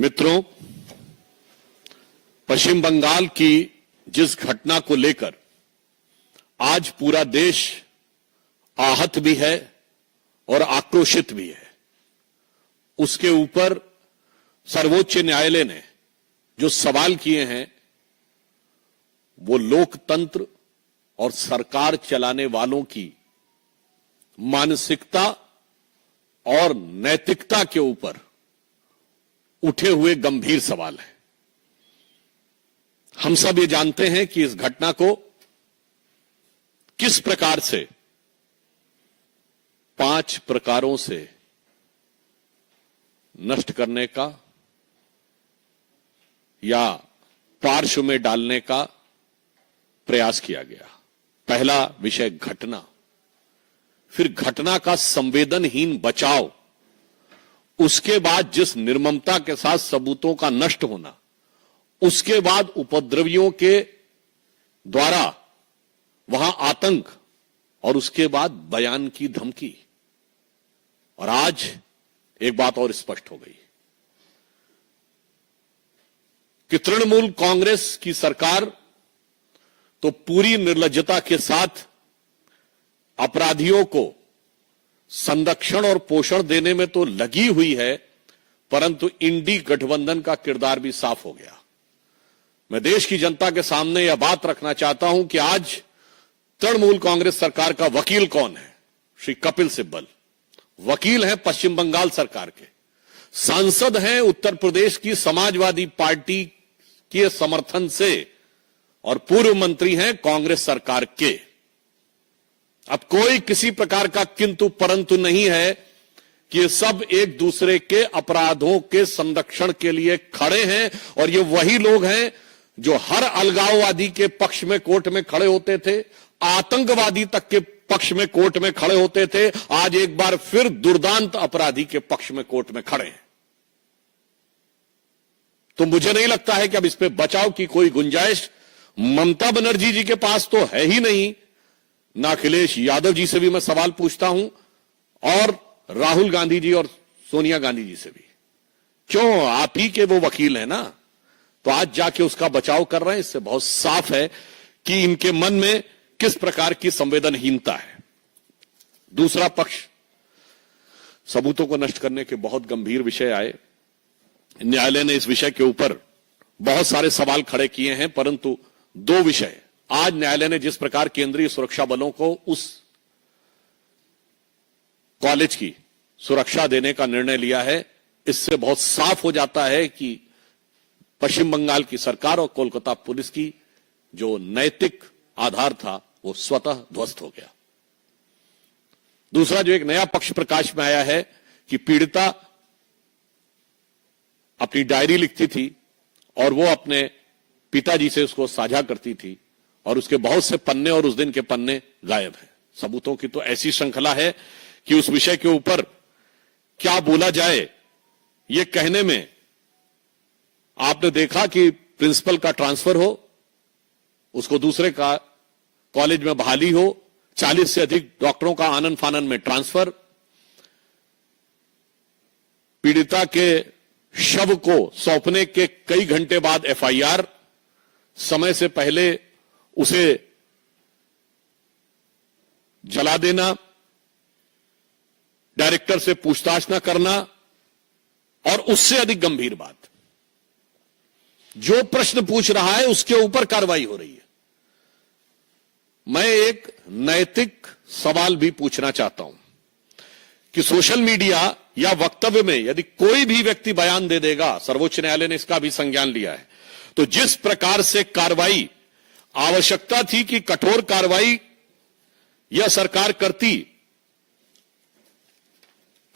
मित्रों, पश्चिम बंगाल की जिस घटना को लेकर आज पूरा देश आहत भी है और आक्रोशित भी है, उसके ऊपर सर्वोच्च न्यायालय ने जो सवाल किए हैं वो लोकतंत्र और सरकार चलाने वालों की मानसिकता और नैतिकता के ऊपर उठे हुए गंभीर सवाल है। हम सब ये जानते हैं कि इस घटना को किस प्रकार से 5 प्रकारों से नष्ट करने का या पार्श्व में डालने का प्रयास किया गया। पहला विषय घटना, फिर घटना का संवेदनहीन बचाव, उसके बाद जिस निर्ममता के साथ सबूतों का नष्ट होना, उसके बाद उपद्रवियों के द्वारा वहां आतंक और उसके बाद बयान की धमकी। और आज एक बात और स्पष्ट हो गई कि तृणमूल कांग्रेस की सरकार तो पूरी निर्लज्जता के साथ अपराधियों को संरक्षण और पोषण देने में तो लगी हुई है, परंतु इंडी गठबंधन का किरदार भी साफ हो गया। मैं देश की जनता के सामने यह बात रखना चाहता हूं कि आज तृणमूल कांग्रेस सरकार का वकील कौन है? श्री कपिल सिब्बल वकील हैं पश्चिम बंगाल सरकार के, सांसद हैं उत्तर प्रदेश की समाजवादी पार्टी के समर्थन से और पूर्व मंत्री हैं कांग्रेस सरकार के। अब कोई किसी प्रकार का किंतु परंतु नहीं है कि ये सब एक दूसरे के अपराधों के संरक्षण के लिए खड़े हैं। और ये वही लोग हैं जो हर अलगाववादी के पक्ष में कोर्ट में खड़े होते थे, आतंकवादी तक के पक्ष में कोर्ट में खड़े होते थे, आज एक बार फिर दुर्दांत अपराधी के पक्ष में कोर्ट में खड़े हैं। तो मुझे नहीं लगता है कि अब इस पे बचाव की कोई गुंजाइश ममता बनर्जी जी के पास तो है ही नहीं, ना अखिलेश यादव जी से भी मैं सवाल पूछता हूं और राहुल गांधी जी और सोनिया गांधी जी से भी। क्यों? आप ही के वो वकील हैं ना, तो आज जाके उसका बचाव कर रहे हैं। इससे बहुत साफ है कि इनके मन में किस प्रकार की संवेदनहीनता है। दूसरा पक्ष, सबूतों को नष्ट करने के बहुत गंभीर विषय आए। न्यायालय ने इस विषय के ऊपर बहुत सारे सवाल खड़े किए हैं, परंतु 2 विषय आज न्यायालय ने जिस प्रकार केंद्रीय सुरक्षा बलों को उस कॉलेज की सुरक्षा देने का निर्णय लिया है, इससे बहुत साफ हो जाता है कि पश्चिम बंगाल की सरकार और कोलकाता पुलिस की जो नैतिक आधार था वो स्वतः ध्वस्त हो गया। दूसरा जो एक नया पक्ष प्रकाश में आया है कि पीड़िता अपनी डायरी लिखती थी और वो अपने पिताजी से उसको साझा करती थी और उसके बहुत से पन्ने और उस दिन के पन्ने गायब हैं। सबूतों की तो ऐसी श्रृंखला है कि उस विषय के ऊपर क्या बोला जाए ये कहने में, आपने देखा कि प्रिंसिपल का ट्रांसफर हो, उसको दूसरे का कॉलेज में बहाली हो, 40 से अधिक डॉक्टरों का आनन फानन में ट्रांसफर, पीड़िता के शव को सौंपने के कई घंटे बाद एफआईआर, समय से पहले उसे जला देना, डायरेक्टर से पूछताछ न करना, और उससे अधिक गंभीर बात, जो प्रश्न पूछ रहा है उसके ऊपर कार्रवाई हो रही है। मैं एक नैतिक सवाल भी पूछना चाहता हूं कि सोशल मीडिया या वक्तव्य में यदि कोई भी व्यक्ति बयान दे देगा, सर्वोच्च न्यायालय ने इसका भी संज्ञान लिया है, तो जिस प्रकार से कार्रवाई आवश्यकता थी कि कठोर कार्रवाई यह सरकार करती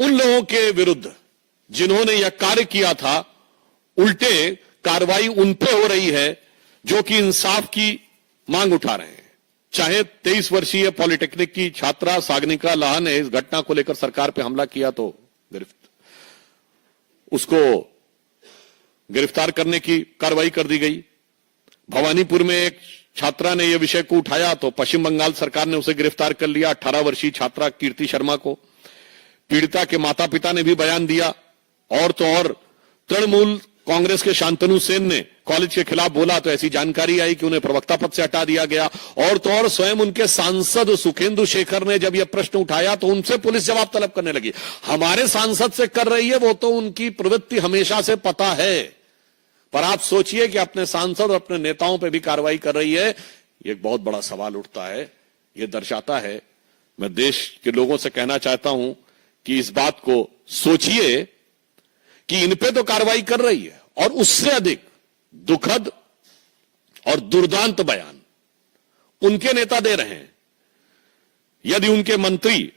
उन लोगों के विरुद्ध जिन्होंने यह कार्य किया था, उल्टे कार्रवाई उन पे हो रही है जो कि इंसाफ की मांग उठा रहे हैं। चाहे 23 वर्षीय पॉलिटेक्निक की छात्रा सागनिका लाहा ने इस घटना को लेकर सरकार पे हमला किया तो उसको गिरफ्तार करने की कार्रवाई कर दी गई। भवानीपुर में एक छात्रा ने यह विषय को उठाया तो पश्चिम बंगाल सरकार ने उसे गिरफ्तार कर लिया, 18 वर्षीय छात्रा कीर्ति शर्मा को। पीड़िता के माता पिता ने भी बयान दिया, और तो और तृणमूल कांग्रेस के शांतनु सेन ने कॉलेज के खिलाफ बोला तो ऐसी जानकारी आई कि उन्हें प्रवक्ता पद से हटा दिया गया। और तो और स्वयं उनके सांसद सुखेंदु शेखर ने जब यह प्रश्न उठाया तो उनसे पुलिस जवाब तलब करने लगी। हमारे सांसद से कर रही है, वो तो उनकी प्रवृत्ति हमेशा से पता है, पर आप सोचिए कि अपने सांसद और अपने नेताओं पर भी कार्रवाई कर रही है। एक बहुत बड़ा सवाल उठता है। यह दर्शाता है, मैं देश के लोगों से कहना चाहता हूं कि इस बात को सोचिए कि इन पे तो कार्रवाई कर रही है, और उससे अधिक दुखद और दुर्दांत बयान उनके नेता दे रहे हैं। यदि उनके मंत्री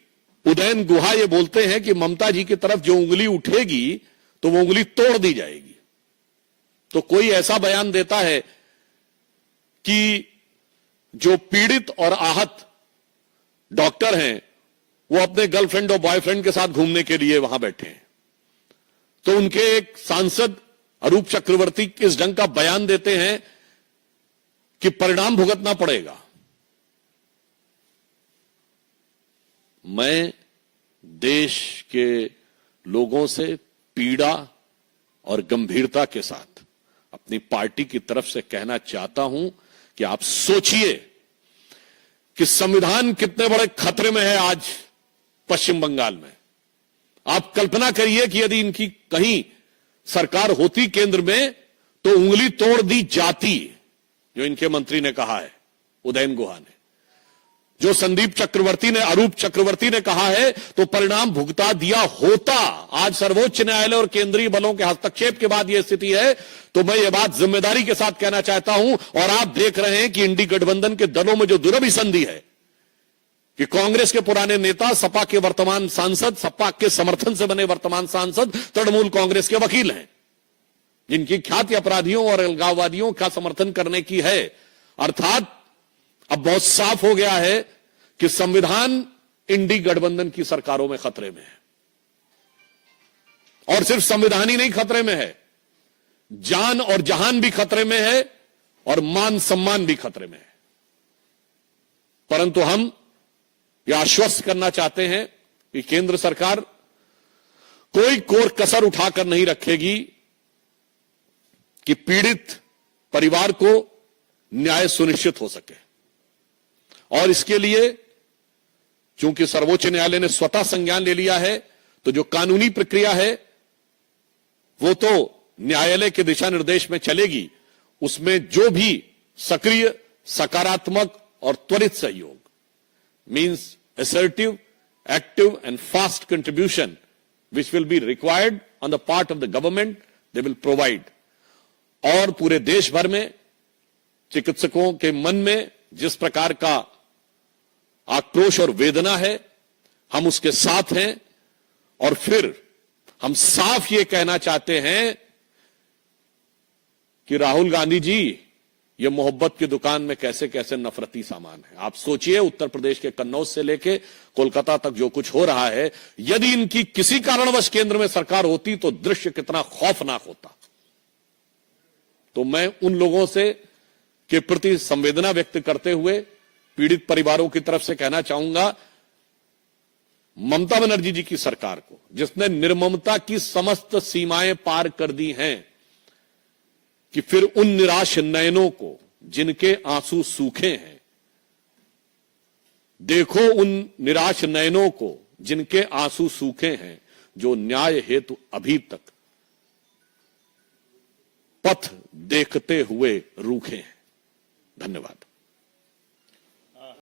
उदयन गुहा ये बोलते हैं कि ममता जी की तरफ जो उंगली उठेगी तो वो उंगली तोड़ दी जाएगी, तो कोई ऐसा बयान देता है कि जो पीड़ित और आहत डॉक्टर हैं वो अपने गर्लफ्रेंड और बॉयफ्रेंड के साथ घूमने के लिए वहां बैठे हैं, तो उनके एक सांसद अरूप चक्रवर्ती इस ढंग का बयान देते हैं कि परिणाम भुगतना पड़ेगा। मैं देश के लोगों से पीड़ा और गंभीरता के साथ अपनी पार्टी की तरफ से कहना चाहता हूं कि आप सोचिए कि संविधान कितने बड़े खतरे में है आज पश्चिम बंगाल में। आप कल्पना करिए कि यदि इनकी कहीं सरकार होती केंद्र में तो उंगली तोड़ दी जाती, जो इनके मंत्री ने कहा है, उदयन गुहा ने, जो संदीप चक्रवर्ती ने, अरूप चक्रवर्ती ने कहा है, तो परिणाम भुगता दिया होता। आज सर्वोच्च न्यायालय और केंद्रीय बलों के हस्तक्षेप के बाद यह स्थिति है, तो मैं ये बात जिम्मेदारी के साथ कहना चाहता हूं। और आप देख रहे हैं कि इंडी गठबंधन के दलों में जो दुरभिसंधि है कि कांग्रेस के पुराने नेता, सपा के वर्तमान सांसद, सपा के समर्थन से बने वर्तमान सांसद तृणमूल कांग्रेस के वकील हैं, जिनकी ख्याति अपराधियों और अलगाववादियों का समर्थन करने की है। अर्थात अब बहुत साफ हो गया है कि संविधान इंडी गठबंधन की सरकारों में खतरे में है। और सिर्फ संविधान ही नहीं खतरे में है, जान और जहान भी खतरे में है और मान सम्मान भी खतरे में है। परंतु हम यह आश्वस्त करना चाहते हैं कि केंद्र सरकार कोई कोर कसर उठाकर नहीं रखेगी कि पीड़ित परिवार को न्याय सुनिश्चित हो सके। और इसके लिए चूंकि सर्वोच्च न्यायालय ने स्वतः संज्ञान ले लिया है, तो जो कानूनी प्रक्रिया है वो तो न्यायालय के दिशा निर्देश में चलेगी। उसमें जो भी सक्रिय, सकारात्मक और त्वरित सहयोग, means assertive, active and fast contribution which will be required on the part of the government, they will provide. और पूरे देश भर में चिकित्सकों के मन में जिस प्रकार का आक्रोश और वेदना है, हम उसके साथ हैं। और फिर हम साफ ये कहना चाहते हैं कि राहुल गांधी जी, ये मोहब्बत की दुकान में कैसे कैसे नफरती सामान है। आप सोचिए, उत्तर प्रदेश के कन्नौज से लेके कोलकाता तक जो कुछ हो रहा है, यदि इनकी किसी कारणवश केंद्र में सरकार होती तो दृश्य कितना खौफनाक होता। तो मैं उन लोगों से के प्रति संवेदना व्यक्त करते हुए पीड़ित परिवारों की तरफ से कहना चाहूंगा, ममता बनर्जी जी की सरकार को, जिसने निर्ममता की समस्त सीमाएं पार कर दी हैं, कि फिर उन निराश नयनों को जिनके आंसू सूखे हैं, देखो उन निराश नयनों को जिनके आंसू सूखे हैं, जो न्याय हेतु अभी तक पथ देखते हुए रूखे हैं। धन्यवाद।